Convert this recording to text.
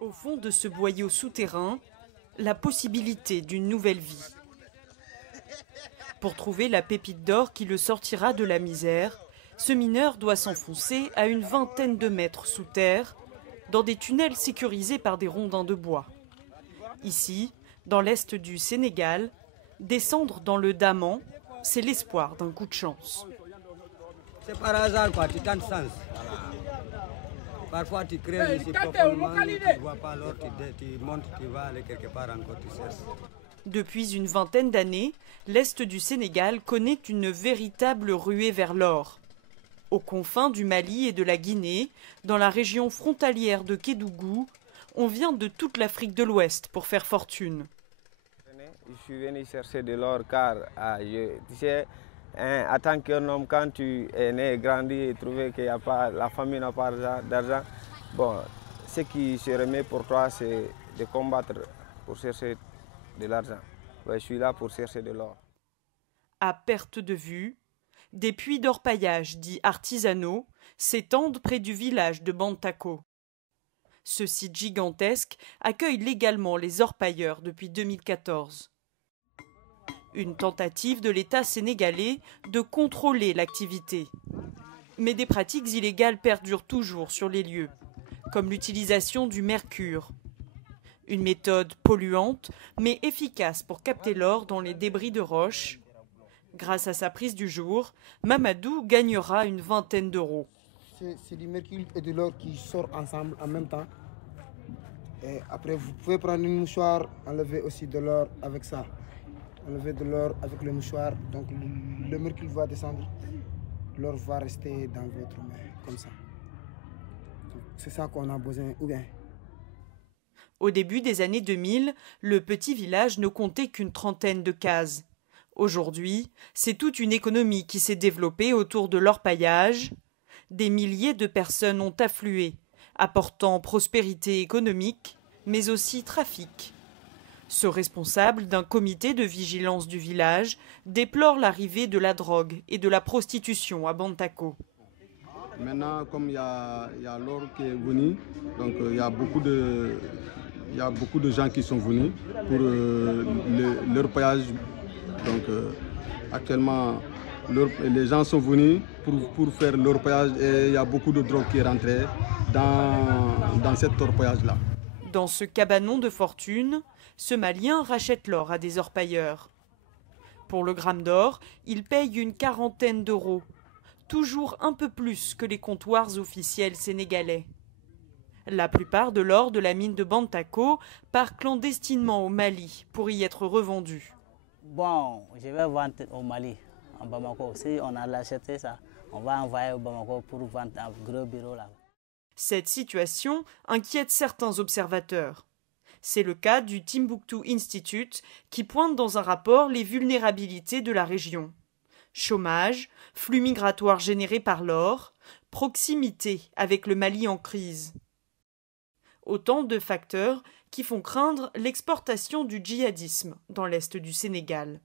Au fond de ce boyau souterrain, la possibilité d'une nouvelle vie. Pour trouver la pépite d'or qui le sortira de la misère, ce mineur doit s'enfoncer à une vingtaine de mètres sous terre, dans des tunnels sécurisés par des rondins de bois. Ici, dans l'est du Sénégal, descendre dans le Daman, c'est l'espoir d'un coup de chance. C'est par hasard quoi, tu tentes sens. Parfois tu crées ici proprement, tu ne vois pas l'or, tu montes, tu vas aller quelque part encore, tu cherches. Depuis une vingtaine d'années, l'est du Sénégal connaît une véritable ruée vers l'or. Aux confins du Mali et de la Guinée, dans la région frontalière de Kédougou, on vient de toute l'Afrique de l'Ouest pour faire fortune. Je suis venu chercher de l'or car tu sais, en tant qu'un homme, quand tu es né et grandi et trouvé que la famille n'a pas d'argent, bon, ce qui se remet pour toi, c'est de combattre pour chercher de l'argent. Ouais, je suis là pour chercher de l'or. À perte de vue, des puits d'orpaillage dits artisanaux s'étendent près du village de Bantako. Ce site gigantesque accueille légalement les orpailleurs depuis 2014. Une tentative de l'État sénégalais de contrôler l'activité. Mais des pratiques illégales perdurent toujours sur les lieux, comme l'utilisation du mercure. Une méthode polluante, mais efficace pour capter l'or dans les débris de roches. Grâce à sa prise du jour, Mamadou gagnera une vingtaine d'euros. C'est du mercure et de l'or qui sortent ensemble en même temps. Et après, vous pouvez prendre une mouchoir, enlever aussi de l'or avec ça. Enlever de l'or avec le mouchoir, donc le mercure va descendre, l'or va rester dans votre main, comme ça. C'est ça qu'on a besoin, ou bien. Au début des années 2000, le petit village ne comptait qu'une trentaine de cases. Aujourd'hui, c'est toute une économie qui s'est développée autour de l'orpaillage. Des milliers de personnes ont afflué, apportant prospérité économique, mais aussi trafic. Ce responsable d'un comité de vigilance du village déplore l'arrivée de la drogue et de la prostitution à Bantako. Maintenant, comme il y a l'or qui est venu, donc il y a beaucoup de gens qui sont venus pour l'orpaillage. Donc actuellement, les gens sont venus pour faire l'orpaillage et il y a beaucoup de drogue qui est rentrée dans cet orpaillage-là. Dans ce cabanon de fortune, ce Malien rachète l'or à des orpailleurs. Pour le gramme d'or, il paye une quarantaine d'euros, toujours un peu plus que les comptoirs officiels sénégalais. La plupart de l'or de la mine de Bantako part clandestinement au Mali pour y être revendu. Bon, je vais vendre au Mali, en Bamako. Si on a acheté ça, on va envoyer au Bamako pour vendre un gros bureau là. Cette situation inquiète certains observateurs. C'est le cas du Timbuktu Institute qui pointe dans un rapport les vulnérabilités de la région. Chômage, flux migratoires générés par l'or, proximité avec le Mali en crise. Autant de facteurs qui font craindre l'exportation du djihadisme dans l'est du Sénégal.